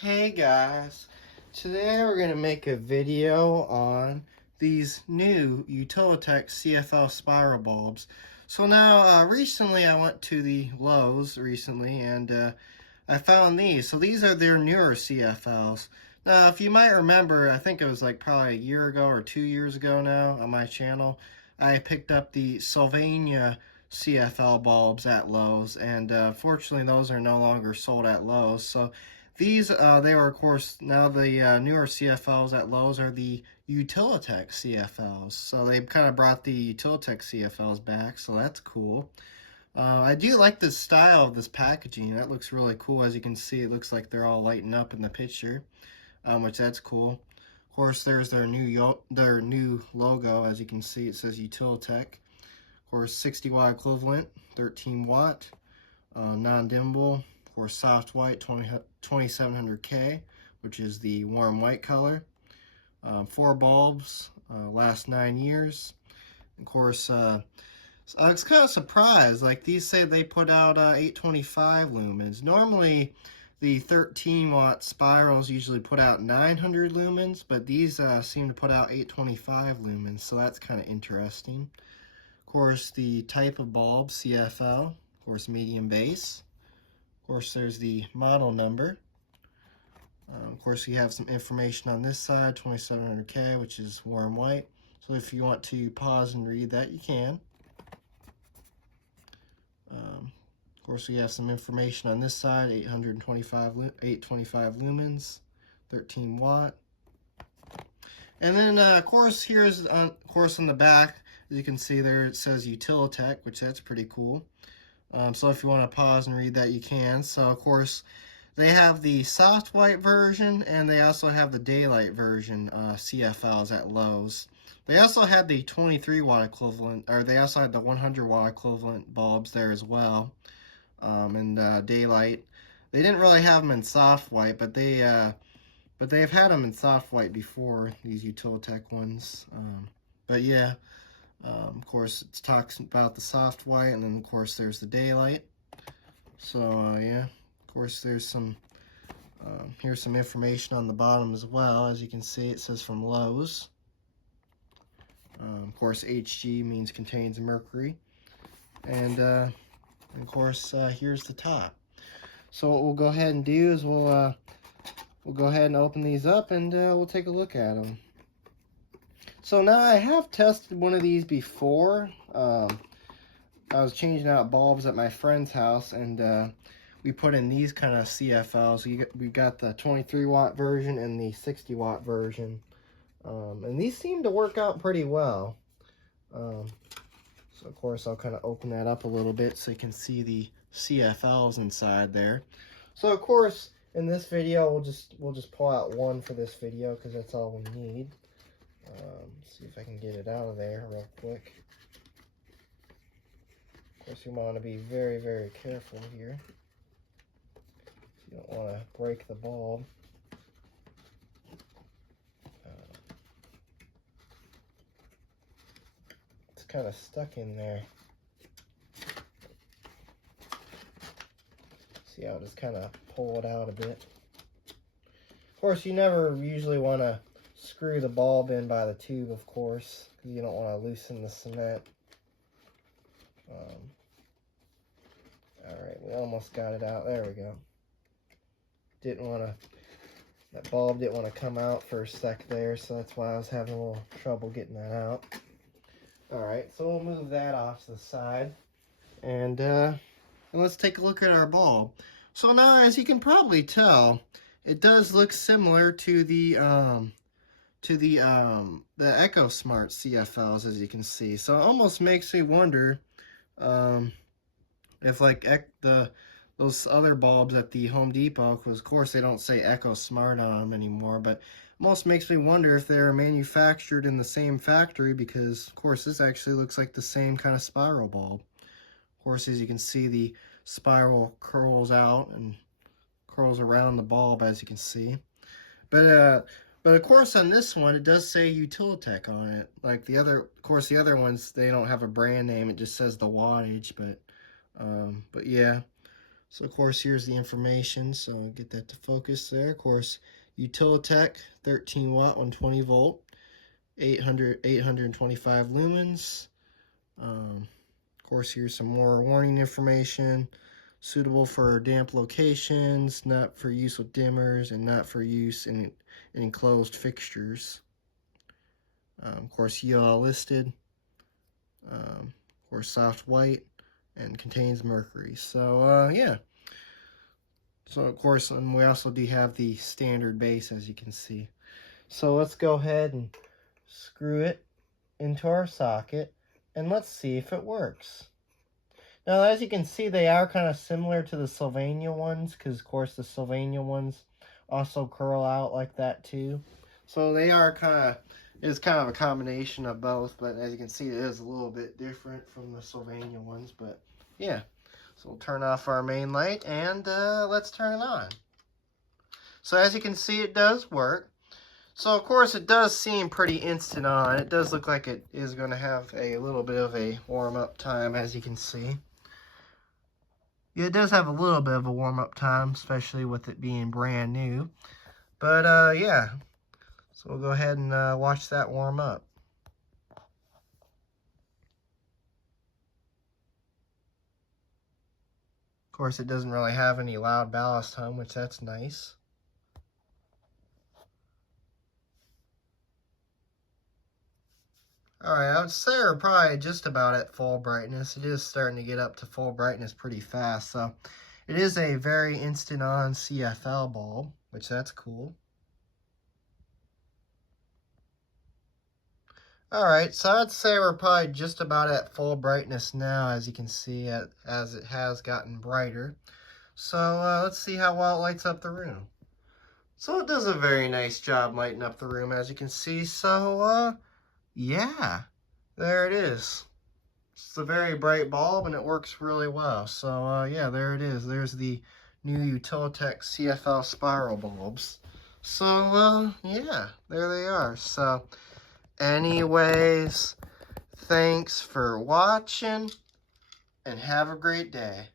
Hey guys, today we're going to make a video on these new UTILITECH CFL spiral bulbs. So now recently I went to the Lowe's and I found these. So these are their newer CFLs. Now if you might remember, I think it was like probably a year ago or 2 years ago now on my channel, I picked up the Sylvania CFL bulbs at Lowe's, and fortunately those are no longer sold at Lowe's. So these, they are, of course, now the newer CFLs at Lowe's are the UTILITECH CFLs. So they've kind of brought the UTILITECH CFLs back, so that's cool. I do like the style of this packaging. That looks really cool. As you can see, it looks like they're all lighting up in the picture, which that's cool. Of course, there's their new logo. As you can see, it says UTILITECH. Of course, 60 watt equivalent, 13 watt, non-dimmable. For soft white, 2700K, which is the warm white color. 4 bulbs, last 9 years. Of course, so I was kind of surprised. Like, these say they put out 825 lumens. Normally, the 13 watt spirals usually put out 900 lumens, but these seem to put out 825 lumens, so that's kind of interesting. Of course, the type of bulb, CFL, of course, medium base. Of course, there's the model number. Of course, you have some information on this side, 2700K, which is warm white. So if you want to pause and read that, you can. Of course, we have some information on this side, 825 lumens, 13 watt. And then, of course, here's, of course, on the back, as you can see there, it says UTILITECH, which that's pretty cool. So if you want to pause and read that, you can. So, of course, they have the soft white version, and they also have the daylight version CFLs at Lowe's. They also had the 23 watt equivalent, or they also had the 100 watt equivalent bulbs there as well, in daylight. They didn't really have them in soft white, but they've had them in soft white before, these UTILITECH ones. But yeah. Of course, it talks about the soft white, and then of course there's the daylight. So yeah, of course there's some, here's some information on the bottom as well. As you can see, it says from Lowe's. Of course, HG means contains mercury. And of course, here's the top. So what we'll go ahead and do is we'll go ahead and open these up, and we'll take a look at them. So now I have tested one of these before. I was changing out bulbs at my friend's house, and we put in these kind of CFLs. We got the 23 watt version and the 60 watt version. And these seem to work out pretty well. So of course I'll kind of open that up a little bit so you can see the CFLs inside there. So of course in this video we'll just pull out one for this video because that's all we need. See if I can get it out of there real quick. Of course, you want to be very, very careful here. You don't want to break the bulb. It's kind of stuck in there. See how I just kind of pull it out a bit. Of course, you never usually want to screw the bulb in by the tube, of course, because you don't want to loosen the cement. Alright, we almost got it out. There we go. That bulb didn't want to come out for a sec there, so that's why I was having a little trouble getting that out. Alright, so we'll move that off to the side. And let's take a look at our bulb. So now, as you can probably tell, it does look similar to the EcoSmart CFLs, as you can see. So it almost makes me wonder if like those other bulbs at the Home Depot, because of course they don't say EcoSmart on them anymore, but almost makes me wonder if they're manufactured in the same factory, because of course this actually looks like the same kind of spiral bulb. Of course, as you can see, the spiral curls out and curls around the bulb, as you can see. But of course on this one, it does say UTILITECH on it. Like the other, of course the other ones, they don't have a brand name, it just says the wattage, but yeah. So of course here's the information, so I'll get that to focus there. Of course, UTILITECH, 13 watt, 120 volt, 825 lumens. Of course, here's some more warning information. Suitable for damp locations, not for use with dimmers, and not for use in enclosed fixtures. Of course, UL listed. Of course, soft white, and contains mercury. So yeah. So of course, and we also do have the standard base, as you can see. So let's go ahead and screw it into our socket, and let's see if it works. Now, as you can see, they are kind of similar to the Sylvania ones, because of course the Sylvania ones also curl out like that too. So they are it's kind of a combination of both, but as you can see, it is a little bit different from the Sylvania ones, but yeah. So we'll turn off our main light, and let's turn it on. So as you can see, it does work. So of course it does seem pretty instant on. It does look like it is going to have a little bit of a warm-up time, as you can see. Yeah, it does have a little bit of a warm-up time, especially with it being brand new. But yeah, so we'll go ahead and watch that warm up. Of course, it doesn't really have any loud ballast hum, which that's nice. Alright, I would say we're probably just about at full brightness. It is starting to get up to full brightness pretty fast, so it is a very instant on CFL bulb, which that's cool. Alright, so I'd say we're probably just about at full brightness now, as you can see, as it has gotten brighter. So let's see how well it lights up the room. So it does a very nice job lighting up the room, as you can see. So yeah, there it is. It's a very bright bulb, and it works really well. So yeah, there it is. There's the new UTILITECH CFL spiral bulbs. So yeah, there they are. So anyways, thanks for watching, and have a great day.